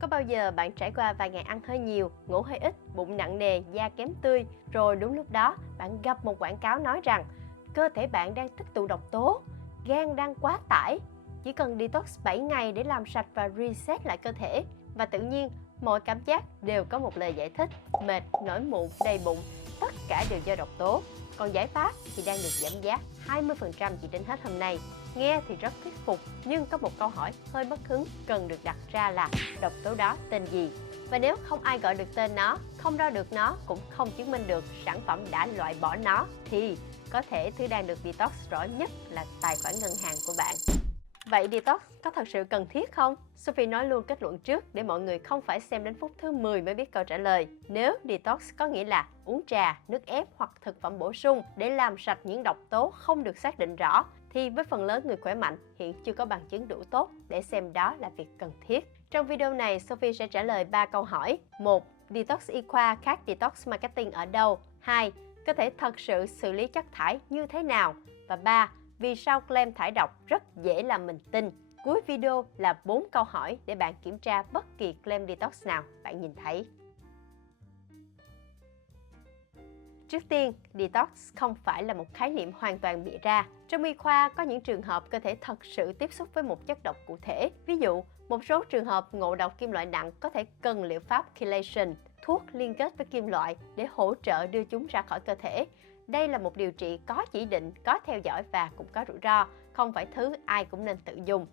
Có bao giờ bạn trải qua vài ngày ăn hơi nhiều, ngủ hơi ít, bụng nặng nề, da kém tươi, rồi đúng lúc đó bạn gặp một quảng cáo nói rằng cơ thể bạn đang tích tụ độc tố, gan đang quá tải, chỉ cần detox 7 ngày để làm sạch và reset lại cơ thể, và tự nhiên mọi cảm giác đều có một lời giải thích: mệt, nổi mụn, đầy bụng, tất cả đều do độc tố. Còn giải pháp thì đang được giảm giá 20% chỉ đến hết hôm nay. Nghe thì rất thuyết phục, nhưng có một câu hỏi hơi mất hứng cần được đặt ra là độc tố đó tên gì? Và nếu không ai gọi được tên nó, không đo được nó, cũng không chứng minh được sản phẩm đã loại bỏ nó, thì có thể thứ đang được detox rõ nhất là tài khoản ngân hàng của bạn. Vậy detox có thật sự cần thiết không? Sophie nói luôn kết luận trước để mọi người không phải xem đến phút thứ 10 mới biết câu trả lời. Nếu detox có nghĩa là uống trà, nước ép hoặc thực phẩm bổ sung để làm sạch những độc tố không được xác định rõ, thì với phần lớn người khỏe mạnh hiện chưa có bằng chứng đủ tốt để xem đó là việc cần thiết. Trong video này, Sophie sẽ trả lời 3 câu hỏi. 1. Detox y khoa khác detox marketing ở đâu? 2. Cơ thể thật sự xử lý chất thải như thế nào? Và 3. Vì sao claim thải độc rất dễ làm mình tin? Cuối video là 4 câu hỏi để bạn kiểm tra bất kỳ claim detox nào bạn nhìn thấy. Trước tiên, detox không phải là một khái niệm hoàn toàn bịa ra. Trong y khoa, có những trường hợp cơ thể thật sự tiếp xúc với một chất độc cụ thể. Ví dụ, một số trường hợp ngộ độc kim loại nặng có thể cần liệu pháp chelation, thuốc liên kết với kim loại để hỗ trợ đưa chúng ra khỏi cơ thể. Đây là một điều trị có chỉ định, có theo dõi và cũng có rủi ro, không phải thứ ai cũng nên tự dùng.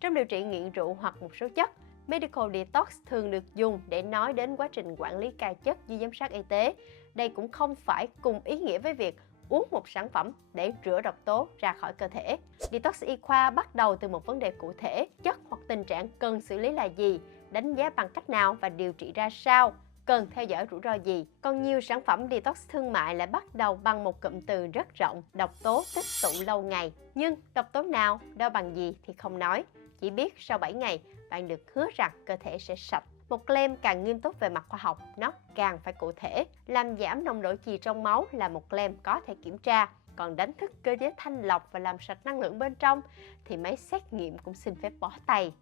Trong điều trị nghiện rượu hoặc một số chất, medical detox thường được dùng để nói đến quá trình quản lý cai chất dưới giám sát y tế. Đây cũng không phải cùng ý nghĩa với việc uống một sản phẩm để rửa độc tố ra khỏi cơ thể. Detox y khoa bắt đầu từ một vấn đề cụ thể, chất hoặc tình trạng cần xử lý là gì, đánh giá bằng cách nào và điều trị ra sao, cần theo dõi rủi ro gì. Còn nhiều sản phẩm detox thương mại lại bắt đầu bằng một cụm từ rất rộng: độc tố tích tụ lâu ngày. Nhưng độc tố nào, đo bằng gì thì không nói. Chỉ biết sau 7 ngày, bạn được hứa rằng cơ thể sẽ sạch. Một claim càng nghiêm túc về mặt khoa học, nó càng phải cụ thể. Làm giảm nồng độ chì trong máu là một claim có thể kiểm tra. Còn đánh thức cơ chế thanh lọc và làm sạch năng lượng bên trong thì máy xét nghiệm cũng xin phép bó tay.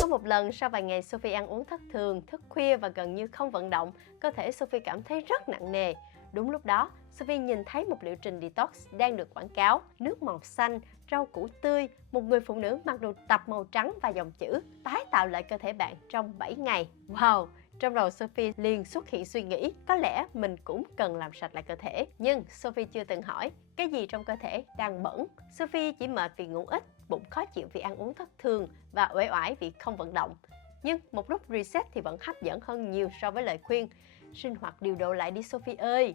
Có một lần sau vài ngày Sophie ăn uống thất thường, thức khuya và gần như không vận động, cơ thể Sophie cảm thấy rất nặng nề. Đúng lúc đó, Sophie nhìn thấy một liệu trình detox đang được quảng cáo: nước màu xanh, rau củ tươi, một người phụ nữ mặc đồ tập màu trắng và dòng chữ tái tạo lại cơ thể bạn trong 7 ngày. Wow! Trong đầu Sophie liền xuất hiện suy nghĩ, có lẽ mình cũng cần làm sạch lại cơ thể. Nhưng Sophie chưa từng hỏi cái gì trong cơ thể đang bẩn. Sophie chỉ mệt vì ngủ ít, bụng khó chịu vì ăn uống thất thường và uể oải vì không vận động. Nhưng một lúc reset thì vẫn hấp dẫn hơn nhiều so với lời khuyên: sinh hoạt điều độ lại đi Sophie ơi.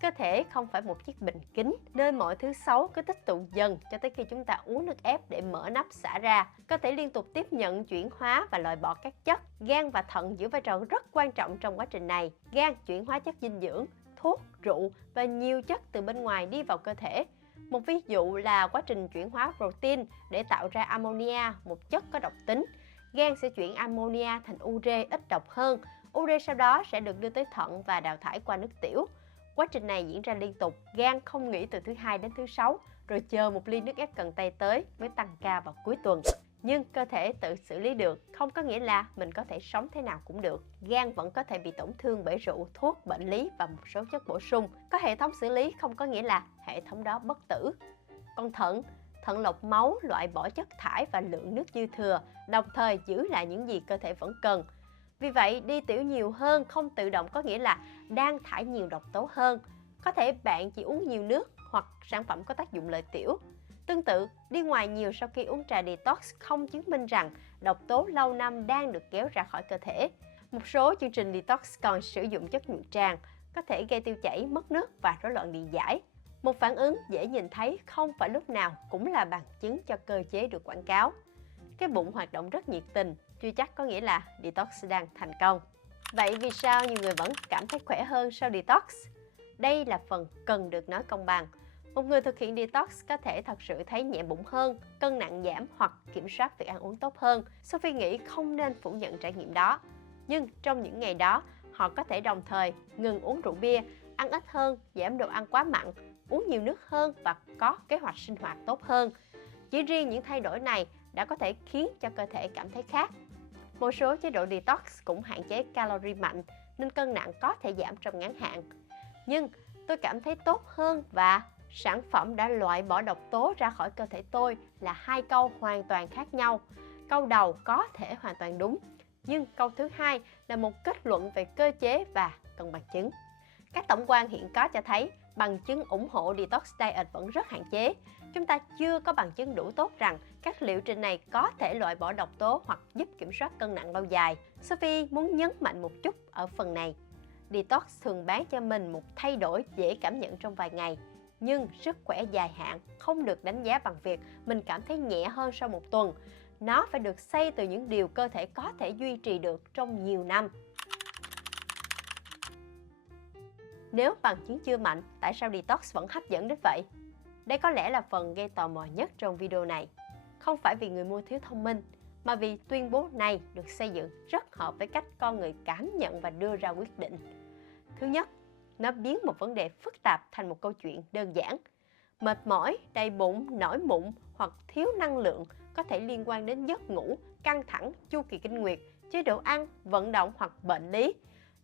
Cơ thể không phải một chiếc bình kính nơi mọi thứ xấu cứ tích tụ dần cho tới khi chúng ta uống nước ép để mở nắp xả ra. Cơ thể liên tục tiếp nhận, chuyển hóa và loại bỏ các chất. Gan và thận giữ vai trò rất quan trọng trong quá trình này. Gan chuyển hóa chất dinh dưỡng, thuốc, rượu và nhiều chất từ bên ngoài đi vào cơ thể. Một ví dụ là quá trình chuyển hóa protein để tạo ra ammonia, một chất có độc tính. Gan sẽ chuyển ammonia thành ure ít độc hơn. Ure sau đó sẽ được đưa tới thận và đào thải qua nước tiểu. Quá trình này diễn ra liên tục, gan không nghỉ từ thứ 2 đến thứ 6, rồi chờ một ly nước ép cần tay tới mới tăng ca vào cuối tuần. Nhưng cơ thể tự xử lý được, không có nghĩa là mình có thể sống thế nào cũng được. Gan vẫn có thể bị tổn thương bởi rượu, thuốc, bệnh lý và một số chất bổ sung. Có hệ thống xử lý không có nghĩa là hệ thống đó bất tử. Còn thận lọc máu, loại bỏ chất thải và lượng nước dư thừa, đồng thời giữ lại những gì cơ thể vẫn cần. Vì vậy, đi tiểu nhiều hơn không tự động có nghĩa là đang thải nhiều độc tố hơn. Có thể bạn chỉ uống nhiều nước hoặc sản phẩm có tác dụng lợi tiểu. Tương tự, đi ngoài nhiều sau khi uống trà detox không chứng minh rằng độc tố lâu năm đang được kéo ra khỏi cơ thể. Một số chương trình detox còn sử dụng chất nhuận tràng, có thể gây tiêu chảy, mất nước và rối loạn điện giải. Một phản ứng dễ nhìn thấy không phải lúc nào cũng là bằng chứng cho cơ chế được quảng cáo. Cái bụng hoạt động rất nhiệt tình, chưa chắc có nghĩa là detox đang thành công. Vậy vì sao nhiều người vẫn cảm thấy khỏe hơn sau detox? Đây là phần cần được nói công bằng. Một người thực hiện detox có thể thật sự thấy nhẹ bụng hơn, cân nặng giảm hoặc kiểm soát việc ăn uống tốt hơn. Sophie nghĩ không nên phủ nhận trải nghiệm đó. Nhưng trong những ngày đó, họ có thể đồng thời ngừng uống rượu bia, ăn ít hơn, giảm đồ ăn quá mặn, uống nhiều nước hơn và có kế hoạch sinh hoạt tốt hơn. Chỉ riêng những thay đổi này đã có thể khiến cho cơ thể cảm thấy khác. Một số chế độ detox cũng hạn chế calorie mạnh nên cân nặng có thể giảm trong ngắn hạn. Nhưng tôi cảm thấy tốt hơn và sản phẩm đã loại bỏ độc tố ra khỏi cơ thể tôi là hai câu hoàn toàn khác nhau. Câu đầu có thể hoàn toàn đúng, nhưng câu thứ hai là một kết luận về cơ chế và cần bằng chứng. Các tổng quan hiện có cho thấy bằng chứng ủng hộ detox diet vẫn rất hạn chế. Chúng ta chưa có bằng chứng đủ tốt rằng các liệu trình này có thể loại bỏ độc tố hoặc giúp kiểm soát cân nặng lâu dài. Sophie muốn nhấn mạnh một chút ở phần này. Detox thường bán cho mình một thay đổi dễ cảm nhận trong vài ngày, nhưng sức khỏe dài hạn không được đánh giá bằng việc mình cảm thấy nhẹ hơn sau một tuần. Nó phải được xây từ những điều cơ thể có thể duy trì được trong nhiều năm. Nếu bằng chứng chưa mạnh, tại sao detox vẫn hấp dẫn đến vậy? Đây có lẽ là phần gây tò mò nhất trong video này. Không phải vì người mua thiếu thông minh, mà vì tuyên bố này được xây dựng rất hợp với cách con người cảm nhận và đưa ra quyết định. Thứ nhất, nó biến một vấn đề phức tạp thành một câu chuyện đơn giản. Mệt mỏi, đầy bụng, nổi mụn hoặc thiếu năng lượng có thể liên quan đến giấc ngủ, căng thẳng, chu kỳ kinh nguyệt, chế độ ăn, vận động hoặc bệnh lý.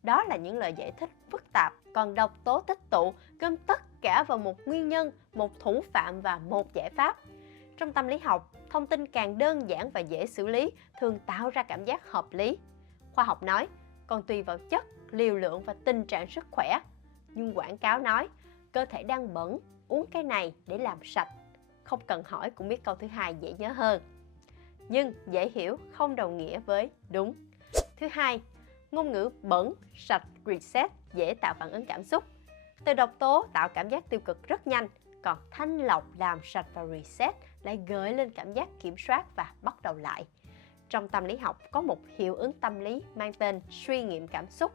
Đó là những lời giải thích phức tạp, còn độc tố tích tụ gom tất cả vào một nguyên nhân, một thủ phạm và một giải pháp. Trong tâm lý học, thông tin càng đơn giản và dễ xử lý thường tạo ra cảm giác hợp lý. Khoa học nói, còn tùy vào chất, liều lượng và tình trạng sức khỏe. Nhưng quảng cáo nói, cơ thể đang bẩn, uống cái này để làm sạch. Không cần hỏi cũng biết câu thứ hai dễ nhớ hơn. Nhưng dễ hiểu không đồng nghĩa với đúng. Thứ hai, ngôn ngữ bẩn, sạch, reset dễ tạo phản ứng cảm xúc. Từ độc tố tạo cảm giác tiêu cực rất nhanh, còn thanh lọc, làm sạch và reset lại gợi lên cảm giác kiểm soát và bắt đầu lại. Trong tâm lý học có một hiệu ứng tâm lý mang tên suy nghiệm cảm xúc.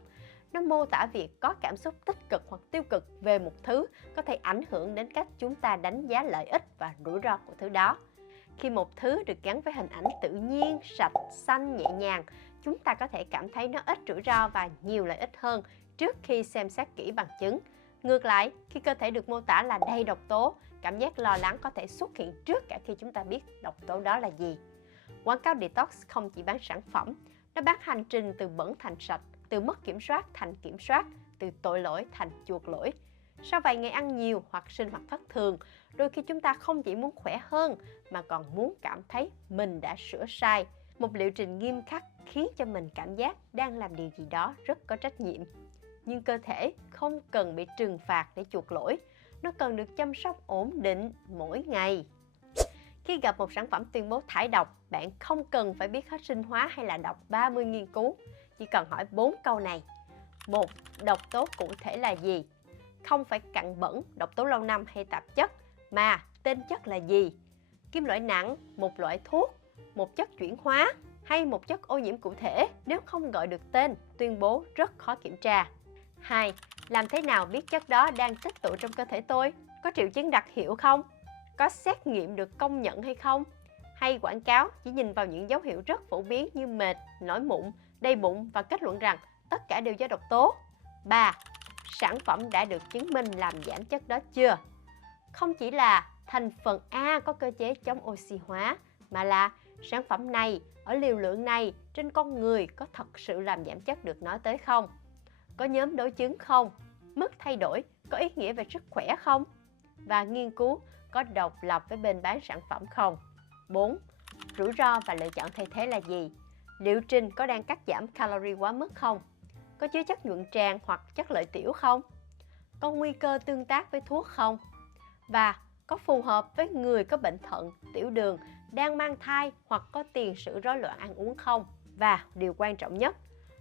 Nó mô tả việc có cảm xúc tích cực hoặc tiêu cực về một thứ có thể ảnh hưởng đến cách chúng ta đánh giá lợi ích và rủi ro của thứ đó. Khi một thứ được gắn với hình ảnh tự nhiên, sạch, xanh, nhẹ nhàng, chúng ta có thể cảm thấy nó ít rủi ro và nhiều lợi ích hơn trước khi xem xét kỹ bằng chứng. Ngược lại, khi cơ thể được mô tả là đầy độc tố, cảm giác lo lắng có thể xuất hiện trước cả khi chúng ta biết độc tố đó là gì. Quảng cáo detox không chỉ bán sản phẩm, nó bán hành trình từ bẩn thành sạch, từ mất kiểm soát thành kiểm soát, từ tội lỗi thành chuộc lỗi. Sau vài ngày ăn nhiều hoặc sinh hoạt thất thường, đôi khi chúng ta không chỉ muốn khỏe hơn mà còn muốn cảm thấy mình đã sửa sai. Một liệu trình nghiêm khắc khiến cho mình cảm giác đang làm điều gì đó rất có trách nhiệm. Nhưng cơ thể không cần bị trừng phạt để chuộc lỗi, nó cần được chăm sóc ổn định mỗi ngày. Khi gặp một sản phẩm tuyên bố thải độc, bạn không cần phải biết hết sinh hóa hay là đọc 30 nghiên cứu. Chỉ cần hỏi 4 câu này. 1. Độc tố cụ thể là gì? Không phải cặn bẩn, độc tố lâu năm hay tạp chất, mà tên chất là gì? Kim loại nặng, một loại thuốc, một chất chuyển hóa hay một chất ô nhiễm cụ thể? Nếu không gọi được tên, tuyên bố rất khó kiểm tra. 2. Làm thế nào biết chất đó đang tích tụ trong cơ thể tôi? Có triệu chứng đặc hiệu không? Có xét nghiệm được công nhận hay không? Hay quảng cáo chỉ nhìn vào những dấu hiệu rất phổ biến như mệt, nổi mụn, đầy bụng và kết luận rằng tất cả đều do độc tố? 3. Sản phẩm đã được chứng minh làm giảm chất đó chưa? Không chỉ là thành phần A có cơ chế chống oxy hóa, mà là sản phẩm này ở liều lượng này trên con người có thật sự làm giảm chất được nói tới không? Có nhóm đối chứng không? Mức thay đổi có ý nghĩa về sức khỏe không? Và nghiên cứu có độc lập với bên bán sản phẩm không? 4. Rủi ro và lựa chọn thay thế là gì? Liệu trình có đang cắt giảm calorie quá mức không? Có chứa chất nhuận tràng hoặc chất lợi tiểu không? Có nguy cơ tương tác với thuốc không? Và có phù hợp với người có bệnh thận, tiểu đường, đang mang thai hoặc có tiền sử rối loạn ăn uống không? Và điều quan trọng nhất,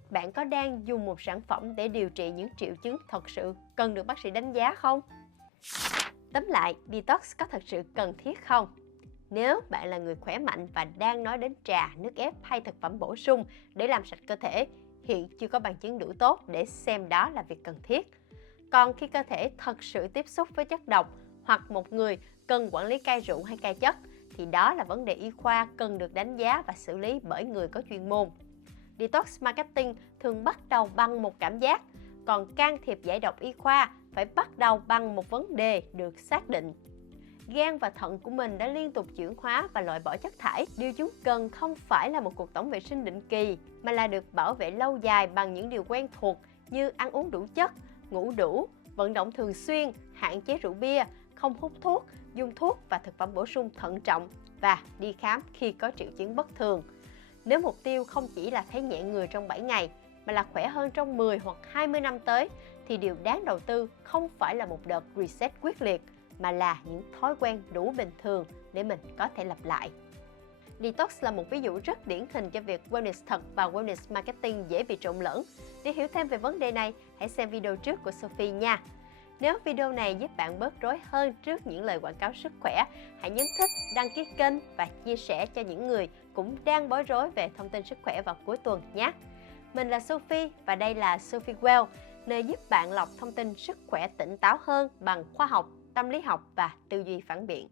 bạn có đang dùng một sản phẩm để điều trị những triệu chứng thật sự cần được bác sĩ đánh giá không? Tóm lại, detox có thật sự cần thiết không? Nếu bạn là người khỏe mạnh và đang nói đến trà, nước ép hay thực phẩm bổ sung để làm sạch cơ thể, hiện chưa có bằng chứng đủ tốt để xem đó là việc cần thiết. Còn khi cơ thể thật sự tiếp xúc với chất độc hoặc một người cần quản lý cai rượu hay cai chất, thì đó là vấn đề y khoa cần được đánh giá và xử lý bởi người có chuyên môn. Detox marketing thường bắt đầu bằng một cảm giác, còn can thiệp giải độc y khoa phải bắt đầu bằng một vấn đề được xác định. Gan và thận của mình đã liên tục chuyển hóa và loại bỏ chất thải. Điều chúng cần không phải là một cuộc tổng vệ sinh định kỳ, mà là được bảo vệ lâu dài bằng những điều quen thuộc như ăn uống đủ chất, ngủ đủ, vận động thường xuyên, hạn chế rượu bia, không hút thuốc, dùng thuốc và thực phẩm bổ sung thận trọng và đi khám khi có triệu chứng bất thường. Nếu mục tiêu không chỉ là thấy nhẹ người trong 7 ngày, mà là khỏe hơn trong 10 hoặc 20 năm tới, thì điều đáng đầu tư không phải là một đợt reset quyết liệt, mà là những thói quen đủ bình thường để mình có thể lặp lại. Detox là một ví dụ rất điển hình cho việc wellness thật và wellness marketing dễ bị trộn lẫn. Để hiểu thêm về vấn đề này, hãy xem video trước của Sophie nha. Nếu video này giúp bạn bớt rối hơn trước những lời quảng cáo sức khỏe, hãy nhấn thích, đăng ký kênh và chia sẻ cho những người cũng đang bối rối về thông tin sức khỏe vào cuối tuần nhé. Mình là Sophie và đây là Sophie Well, nơi giúp bạn lọc thông tin sức khỏe tỉnh táo hơn bằng khoa học, tâm lý học và tư duy phản biện.